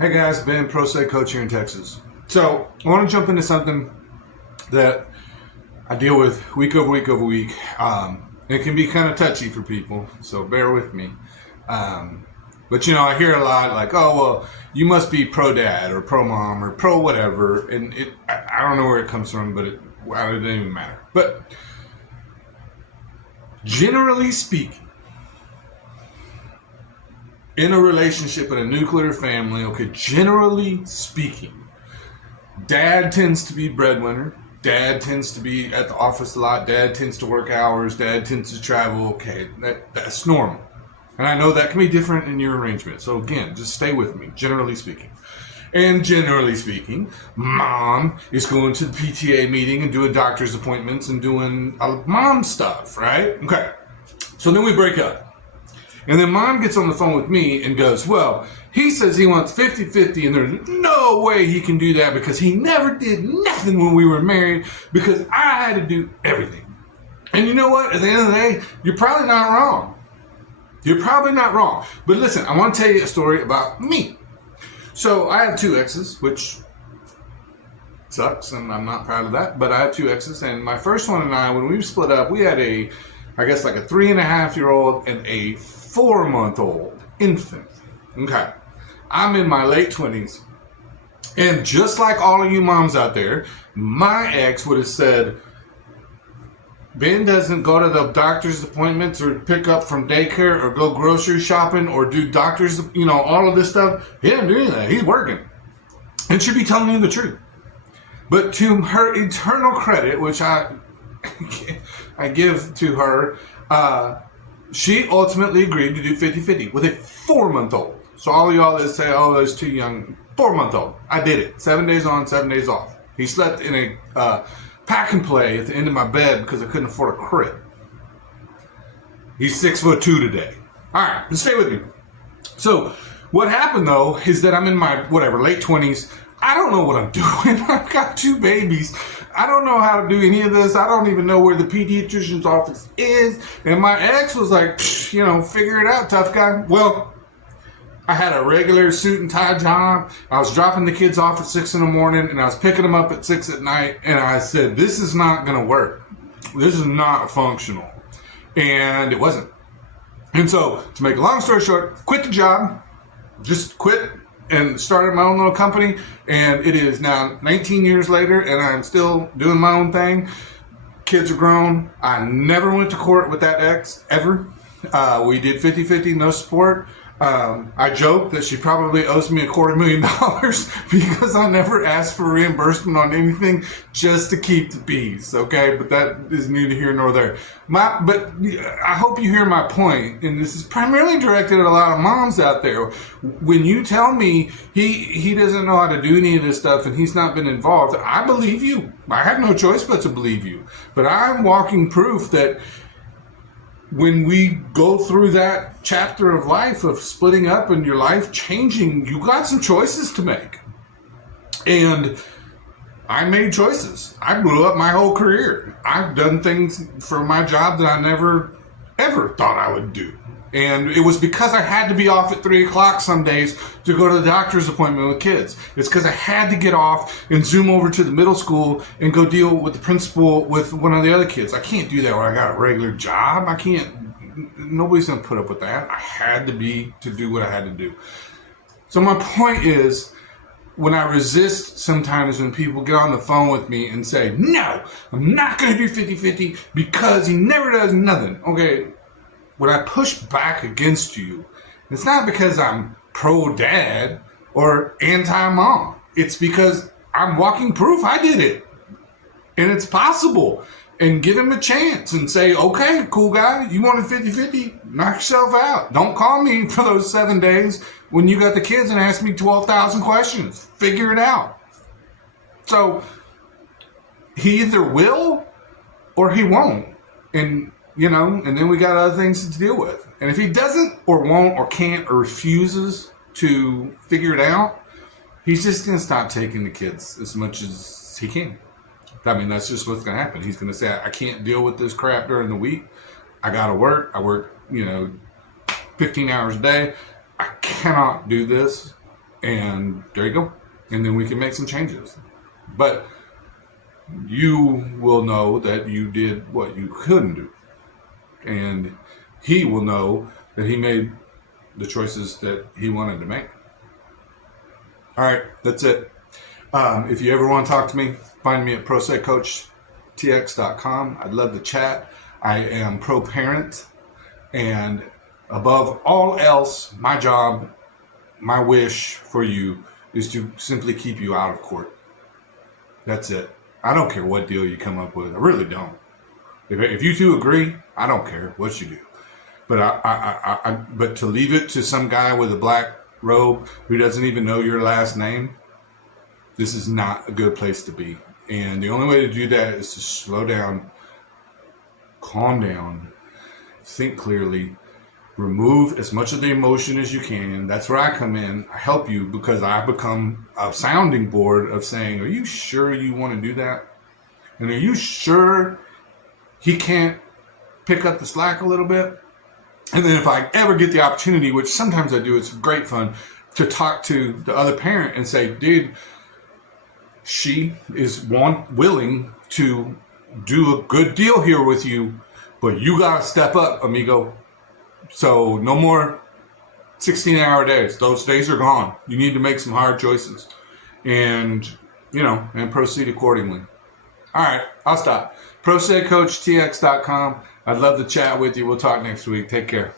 Hey guys, Ben, Pro State Coach here in Texas. So I want to jump into something that I deal with week over week over week. It can be kind of touchy for people, so bear with me. But I hear a lot like, oh, well, you must be pro dad or pro mom or pro whatever. And I don't know where it comes from, but it doesn't even matter. But generally speaking, in a relationship in a nuclear family, generally speaking, dad tends to be breadwinner. Dad tends to be at the office a lot. Dad tends to work hours. Dad tends to travel. Okay, that's normal. And I know that can be different in your arrangement. So again, just stay with me, generally speaking. And generally speaking, mom is going to the PTA meeting and doing doctor's appointments and doing mom stuff, right? Okay, so then we break up. And then mom gets on the phone with me and goes, well, he says he wants 50-50 and there's no way he can do that because he never did nothing when we were married because I had to do everything. And you know what? At the end of the day, you're probably not wrong. You're probably not wrong. But listen, I want to tell you a story about me. So I have two exes, which sucks, and I'm not proud of that. But I have two exes, and my first one and I, when we split up, we had a 3.5-year-old and a 4-month-old infant. Okay. I'm in my late 20s. And just like all of you moms out there, my ex would have said, Ben doesn't go to the doctor's appointments or pick up from daycare or go grocery shopping or do doctor's, all of this stuff. He doesn't do any of that. He's working. And she'd be telling you the truth. But to her eternal credit, which I give to her, she ultimately agreed to do 50-50 with a 4-month-old. So all of y'all that say, oh, that's too young, 4-month-old. I did it. 7 days on, 7 days off. He slept in a pack and play at the end of my bed because I couldn't afford a crib. He's 6'2" today. All right, stay with me. So what happened though is that I'm in my late 20s. I don't know what I'm doing. I've got two babies. I don't know how to do any of this. I don't even know where the pediatrician's office is. And my ex was like, figure it out, tough guy. Well, I had a regular suit and tie job. I was dropping the kids off at 6 in the morning and I was picking them up at 6 at night. And I said, this is not going to work. This is not functional. And it wasn't. And so to make a long story short, quit the job, just quit and started my own little company. And it is now 19 years later and I'm still doing my own thing. Kids are grown. I never went to court with that ex ever. We did 50-50, no support. I joke that she probably owes me $250,000 because I never asked for reimbursement on anything just to keep the peace, okay? But that is neither here nor there. But I hope you hear my point, and this is primarily directed at a lot of moms out there. When you tell me he doesn't know how to do any of this stuff and he's not been involved, I believe you. I have no choice but to believe you. But I'm walking proof that when we go through that chapter of life of splitting up and your life changing, you got some choices to make. And I made choices. I blew up my whole career. I've done things for my job that I never, ever thought I would do. And it was because I had to be off at 3 o'clock some days to go to the doctor's appointment with kids. It's because I had to get off and zoom over to the middle school and go deal with the principal with one of the other kids. I can't do that when I got a regular job. I can't, nobody's going to put up with that. I had to do what I had to do. So my point is, when I resist sometimes when people get on the phone with me and say, no, I'm not going to do 50-50 because he never does nothing. Okay. When I push back against you, it's not because I'm pro-dad or anti-mom. It's because I'm walking proof I did it. And it's possible. And give him a chance and say, okay, cool guy, you wanted 50-50? Knock yourself out. Don't call me for those 7 days when you got the kids and ask me 12,000 questions. Figure it out. So he either will or he won't. And and then we got other things to deal with. And if he doesn't or won't or can't or refuses to figure it out, he's just going to stop taking the kids as much as he can. I mean, that's just what's going to happen. He's going to say, I can't deal with this crap during the week. I got to work. I work, 15 hours a day. I cannot do this. And there you go. And then we can make some changes. But you will know that you did what you couldn't do. And he will know that he made the choices that he wanted to make. All right, that's it. If you ever want to talk to me, find me at prosacoachtx.com. I'd love to chat. I am pro-parent. And above all else, my job, my wish for you is to simply keep you out of court. That's it. I don't care what deal you come up with. I really don't. If you two agree, I don't care what you do. But but to leave it to some guy with a black robe who doesn't even know your last name, this is not a good place to be. And the only way to do that is to slow down, calm down, think clearly, remove as much of the emotion as you can. That's where I come in. I help you because I become a sounding board of saying, are you sure you want to do that? And are you sure he can't pick up the slack a little bit? And then if I ever get the opportunity, which sometimes I do, it's great fun, to talk to the other parent and say, dude, she is willing to do a good deal here with you, but you got to step up, amigo. So no more 16-hour days. Those days are gone. You need to make some hard choices and proceed accordingly. All right, I'll stop. prosacoachtx.com. I'd love to chat with you. We'll talk next week. Take care.